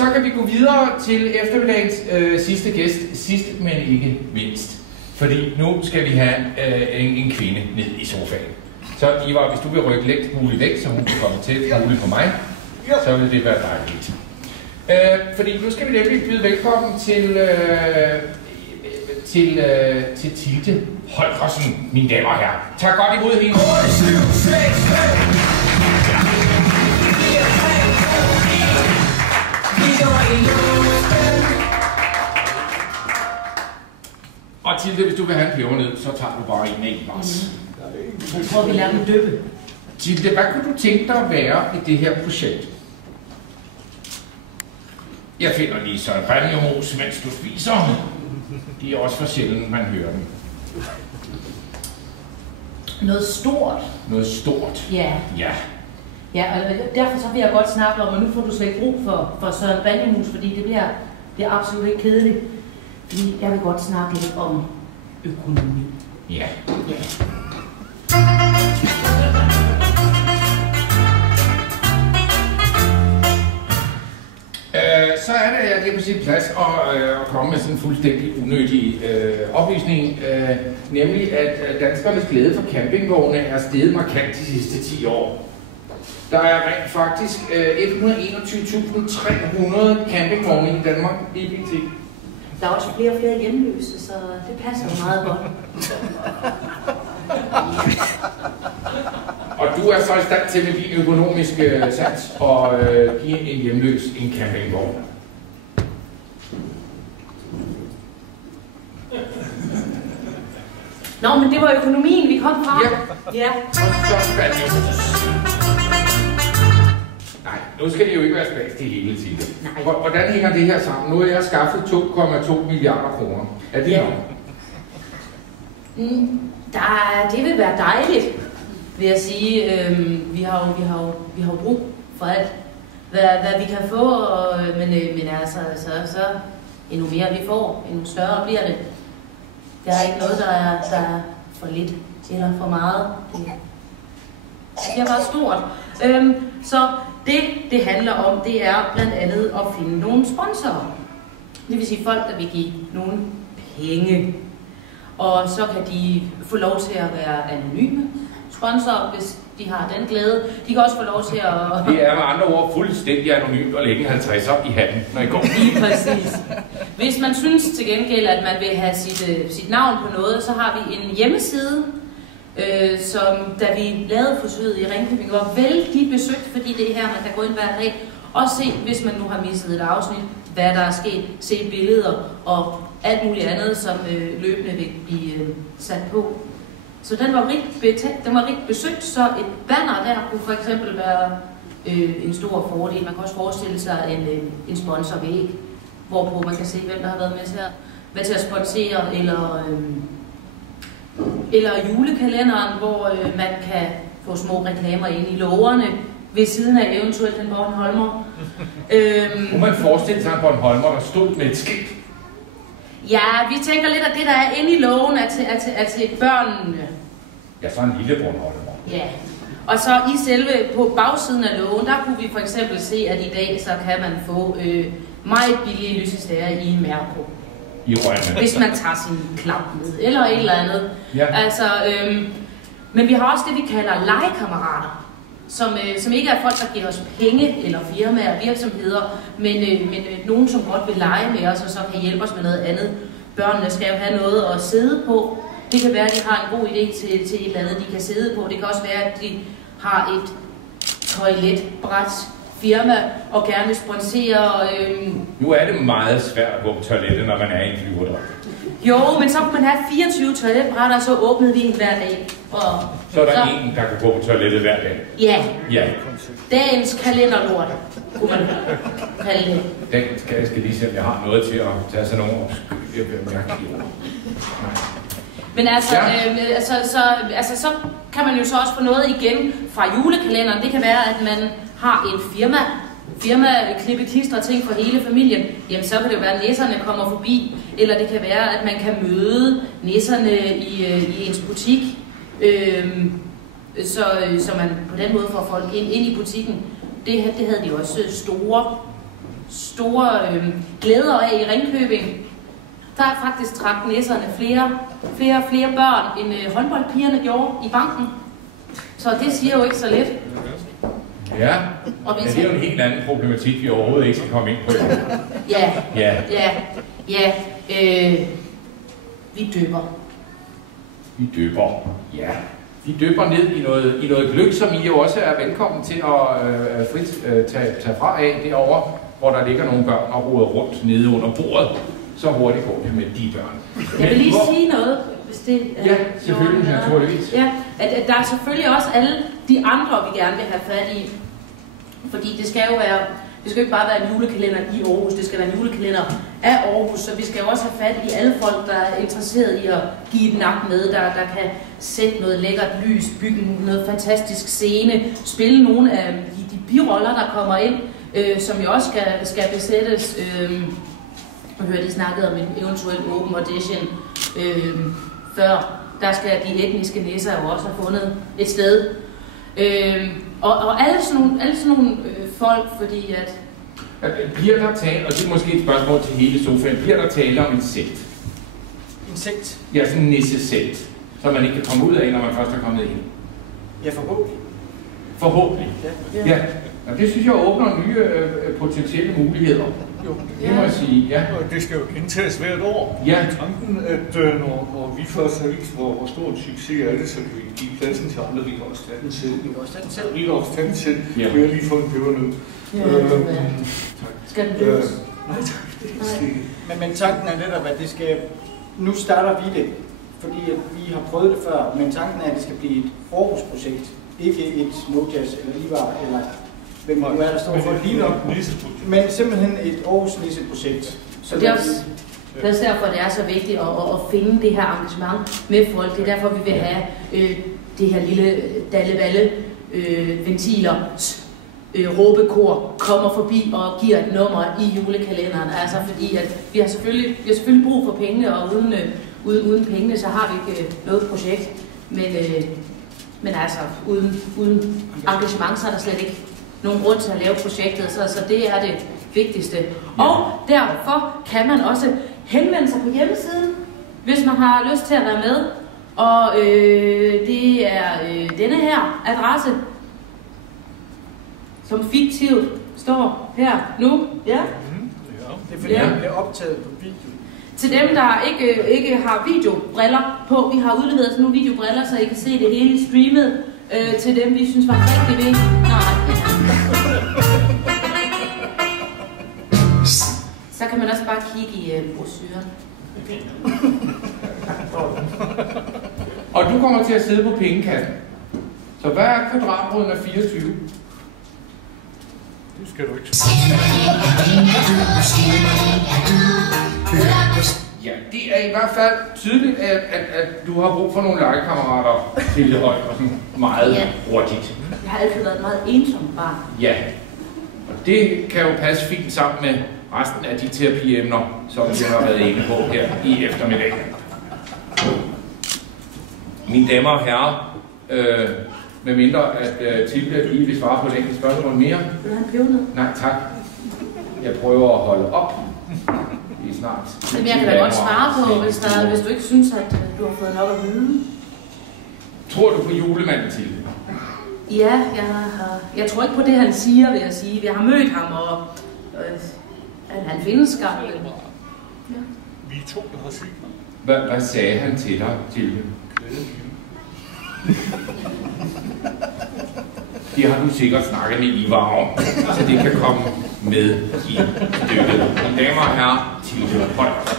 Så kan vi gå videre til eftermiddagens sidste gæst, sidst men ikke mindst. Fordi nu skal vi have en kvinde ned i sofaen. Så Ivar, hvis du vil rykke lidt muligt væk, så hun kan komme til muligt på mig, så vil det være dejligt. Fordi nu skal vi nemlig byde velkommen til Tilde Holgersen, mine damer og herrer. Tag godt imod hende. Og Tilde, hvis du vil have en peber ned, så tager du bare en af Ivars. Jeg tror, vi lader dem døbe. Tilde, hvad kunne du tænke dig at være i det her projekt? Jeg finder lige så en banjemos, mens du spiser. Det er også for sjældent, man hører dem. Noget stort. Noget stort? Ja. Ja. Ja, og derfor så vil jeg godt snakke om, at nu får du slet ikke brug for Søren Banjemus, fordi det bliver absolut ikke kedeligt. Fordi jeg vil godt snakke lidt om økonomi. Ja. Ja. Så er det, at jeg på sin plads at komme med sådan en fuldstændig unødig oplysning, nemlig at danskernes glæde for campingvogne er steget markant de sidste 10 år. Der er rent faktisk 121.300 campingvogne i Danmark i pt. Der er også flere og flere hjemløse, så det passer jo meget godt. Og du er så i stand til med din økonomiske sats at give en hjemløs en campingvogn. Nå, men det var økonomien, vi kom fra. Ja. Og så skal det jo... Nej, nu skal det jo ikke være spas til hele tiden. Hvordan hænger det her sammen? Nu har jeg skaffet 2,2 milliarder kroner. Er det nok? Det vil være dejligt, vil jeg sige. Vi har jo brug for alt, hvad vi kan få, men altså, så endnu mere vi får, endnu større bliver det. Der er ikke noget, der er for lidt eller for meget. Det bliver bare stort. Så det handler om, det er blandt andet at finde nogle sponsorer. Det vil sige folk, der vil give nogle penge. Og så kan de få lov til at være anonyme sponsorer, hvis de har den glæde. De kan også få lov til at... Det er med andre ord fuldstændig anonymt og lægge en 50'er i hatten, når I går. Lige præcis. Hvis man synes til gengæld, at man vil have sit navn på noget, så har vi en hjemmeside, som da vi lavede forsøget i Ringkøbing, var vældig besøgt, fordi det er her, man kan gå ind hver dag og se, hvis man nu har misset et afsnit, hvad der er sket, se billeder og alt muligt andet, som løbende vil blive sat på. Så den var rigt besøgt, så et banner der kunne for eksempel være en stor fordel. Man kan også forestille sig en sponsorvæg, hvorpå man kan se, hvem der har været med til at sponsere, eller julekalenderen, hvor man kan få små reklamer ind i lågerne, ved siden af eventuelt en Bornholmer. Kunne man forestille sig en Bornholmer, der stod med et skilt? Ja, vi tænker lidt, at det, der er inde i lågen, er til børnene. Ja, så en lille Bornholmer. Ja. Og så på bagsiden af lågen, der kunne vi for eksempel se, at i dag, så kan man få meget billige lysestager i Mærko. I Rønne. Hvis man tager sin klap med, eller et eller andet. Ja. Altså, men vi har også det, vi kalder legekammerater. Som ikke er folk, der giver os penge, eller firmaer og virksomheder, men nogen, som godt vil lege med os, og så kan hjælpe os med noget andet. Børnene skal jo have noget at sidde på. Det kan være, at de har en god idé til et eller andet, de kan sidde på. Det kan også være, at de har et toiletbræt firma og gerne vil sponsere... Nu er det meget svært at gå på toilettet, når man er i en flyverdragt. Jo, men så kunne man have 24 toiletbrætter, og så åbnede vi en hver dag. Og så er der en, der kan gå på toilettet hver dag? Ja. Dagens kalenderlort, kunne man kalde det. Jeg skal lige se, om jeg har noget til at tage sådan nogle mærkelige ord. Men så kan man jo så også få noget igen fra julekalenderen. Det kan være, at man har en firma klippe klister ting for hele familien. Jamen så kan det jo være, at nisserne kommer forbi. Eller det kan være, at man kan møde nisserne i ens butik. Så man på den måde får folk ind i butikken. Det havde de også store glæder af i Ringkøbing. Der er faktisk trak næsserne flere børn, end håndboldpigerne gjorde i banken. Så det siger jo ikke så lidt. Ja, men det er jo en helt anden problematik, vi overhovedet ikke skal komme ind på. Ja. Vi døber. Vi døber, ja. Vi døber ned i noget gløgg, som I jo også er velkommen til at frit tage fra af derovre, hvor der ligger nogle børn og roder rundt nede under bordet. Så hurtigt går det med de børn. Jeg vil lige sige noget, hvis det er... Ja, selvfølgelig, naturligvis. Ja, at der er selvfølgelig også alle de andre, vi gerne vil have fat i. Fordi det skal jo være... Det skal ikke bare være en julekalender i Aarhus, det skal være en julekalender af Aarhus, så vi skal jo også have fat i alle folk, der er interesseret i at give et nak med, der kan sætte noget lækkert lys, bygge noget fantastisk scene, spille nogle af de biroller, der kommer ind, som jo også skal besættes. Jeg hørte, de snakkede om en eventuel open audition før. Der skal de etniske nisser jo også have fundet et sted. Og alle sådan nogle folk, fordi at... Bliver der tale, og det er måske et spørgsmål til hele sofaen, bliver der tale om en sekt? En sekt? Ja, sådan en nissesekt, så man ikke kan komme ud af, når man først er kommet ind. Ja, forhåbentlig. Forhåbentlig? Ja. Og det synes jeg åbner nye potentielle muligheder. Jo. Det må jeg sige, ja. Og det skal jo gentages hvert år. Ja. Tanken, at når vi først har vist, hvor stor en succes er det, så kan vi give pladsen til andre, vi kan også tage den selv. Vi kan også tage den selv. Vi har lige fået en pebernød. Skal den løbes? Nej, tak. Men tanken er netop, at det skal... Nu starter vi det, fordi vi har prøvet det før, men tanken er, at det skal blive et Aarhus-projekt. Ikke et Nojazz eller Ivar eller hvem nu er der står for lige nok. Men simpelthen et Aarhus-nisse-projekt. Så det er også derfor, det er så vigtigt at finde det her engagement med folk. Det er derfor, vi vil have det her lille dalleballe ventiler råbekor kommer forbi og giver et nummer i julekalenderen. Altså fordi at vi har selvfølgelig brug for pengene, og uden pengene, så har vi ikke noget projekt. Men altså uden engagement, så er der slet ikke nogen grund til at lave projektet, så det er det vigtigste. Og derfor kan man også henvende sig på hjemmesiden, hvis man har lyst til at være med. Og det er denne her adresse, som fiktivt står her nu. Ja. Det er fordi, det bliver optaget på video. Til dem, der ikke har videobriller på, vi har udleveret sådan nogle videobriller, så I kan se det hele streamet. Til dem, vi synes var rigtig vigtigt. Så kan man også bare kigge i brochuren. Og du kommer til at sidde på pengekassen. Så hvad er kvadratroden af 24? Det skal du ikke. Ja, det er i hvert fald tydeligt, at du har brug for nogle legekammerater til det højt og sådan meget hurtigt. Jeg har altid været et meget ensomt barn. Ja, og det kan jo passe fint sammen med resten af de terapiemner, som vi har været inde på her i eftermiddag. Mine damer og herrer, med mindre at Tilde lige vil svare på et enkelt spørgsmål mere. Vil du have en pebernød? Nej, tak. Jeg prøver at holde op. Det er snart. Men jeg kan da godt svare på, hvis du ikke synes, at du har fået nok at vide. Tror du på julemanden, Tilde? Ja, jeg tror ikke på det, han siger, vil jeg sige. Vi har mødt ham, og han findes skam. Ja. Vi er to, der har sygt. Hvad sagde han til dig, Tilde? Det har du sikkert snakket med Ivar om, så det kan komme med i stykket. Mine damer og herrer, Tilde Holst.